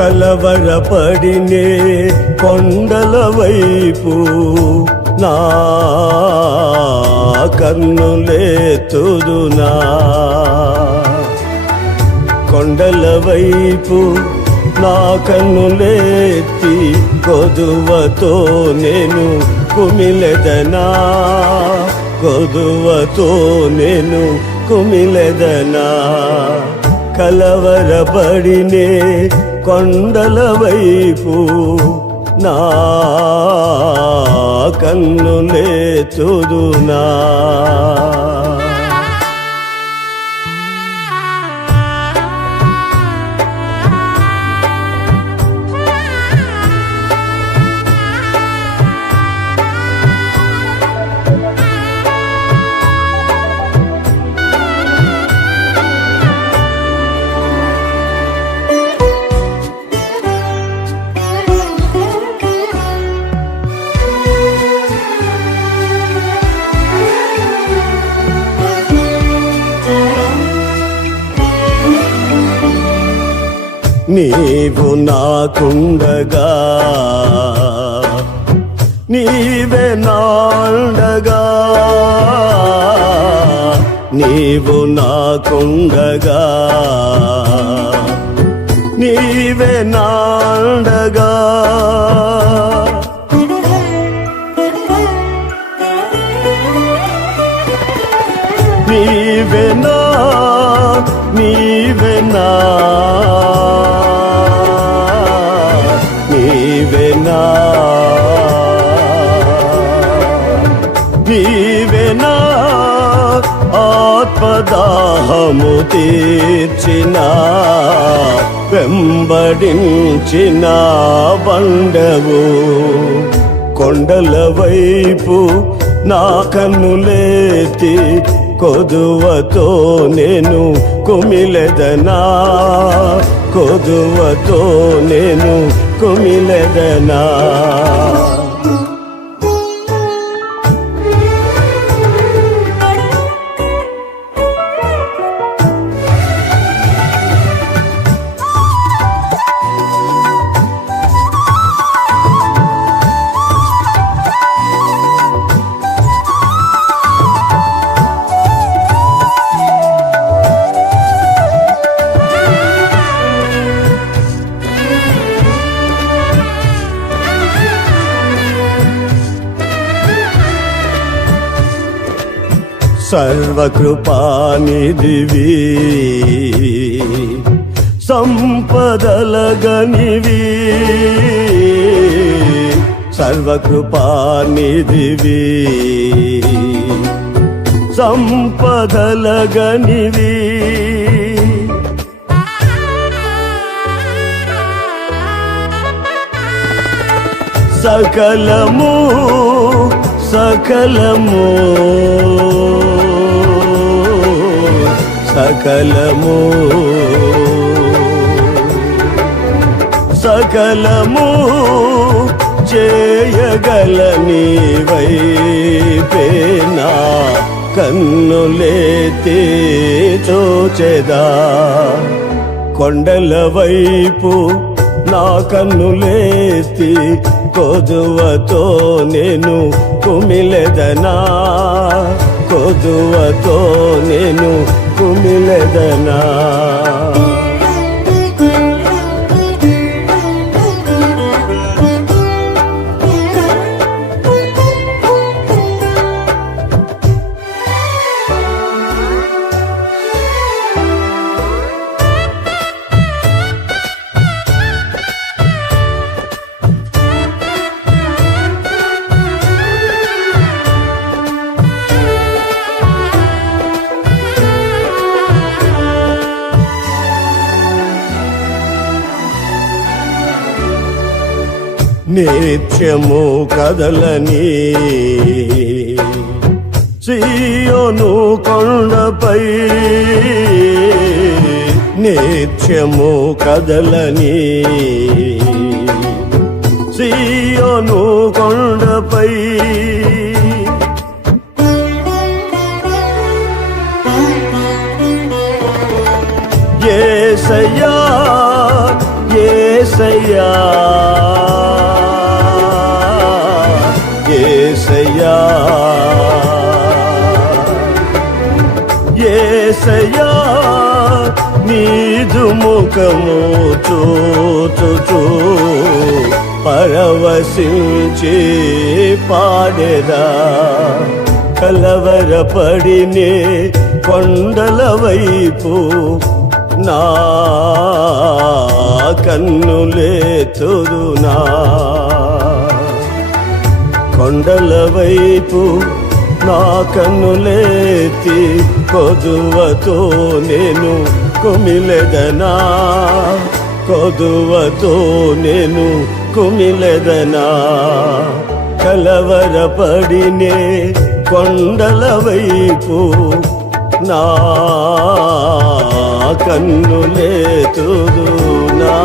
కలవరపడినే కొండల వైపు నా కన్నులెత్తుదునా కొండల వైపు నా కన్నులెత్తి కొదువతో నేను కుమిలెదనా కొదువతో నేను కుమిలెదనా కలవరపడినే కొండల వైపు నా కన్నులెత్తుదునా నీవు నాకుండగా నీవే నాండగా నీవు నాకుండగా నీవే నాండగా నీవే నా నీవే నా నీవేనా ఆత్మదాహము తీర్చిన వెంబడించిన బండవు కొండల వైపు నా కన్నులెత్తి కొదువతో నేను కుమిలెదనా కొదువతో నేను కుమిలెదనా సర్వకృపానిధివి సంపదలగనివి సర్వకృపానిధివి సంపదలగనివి సకలము సకలము సకలము సకలము చేయగల నీవైపేనా కన్నులెత్తి చూచెదా కొండల వైపు నా కన్నులెత్తి కొదువతో నేను కుమిలెదనా కొదువతో నేను కుమిలెదనా నిత్యము కదలని సీయోను కొండపై నిత్యము కదలని సీయోను కొండపై యేసయ్యా యేసయ్యా యేసయ్యా యేసయ్యా యేసయ్యా నీదు ముఖము చూచుచూ పరవశించి పాడెదా కలవరపడినే కొండల వైపు నా కన్నులేతురునా కొండల వైపు నా కన్నులేతి కొదువతో నేను కుమిలెదనా కొదువతో నేను కుమిలెదనా కలవరపడినే కొండల వైపు నా కన్నులేతురునా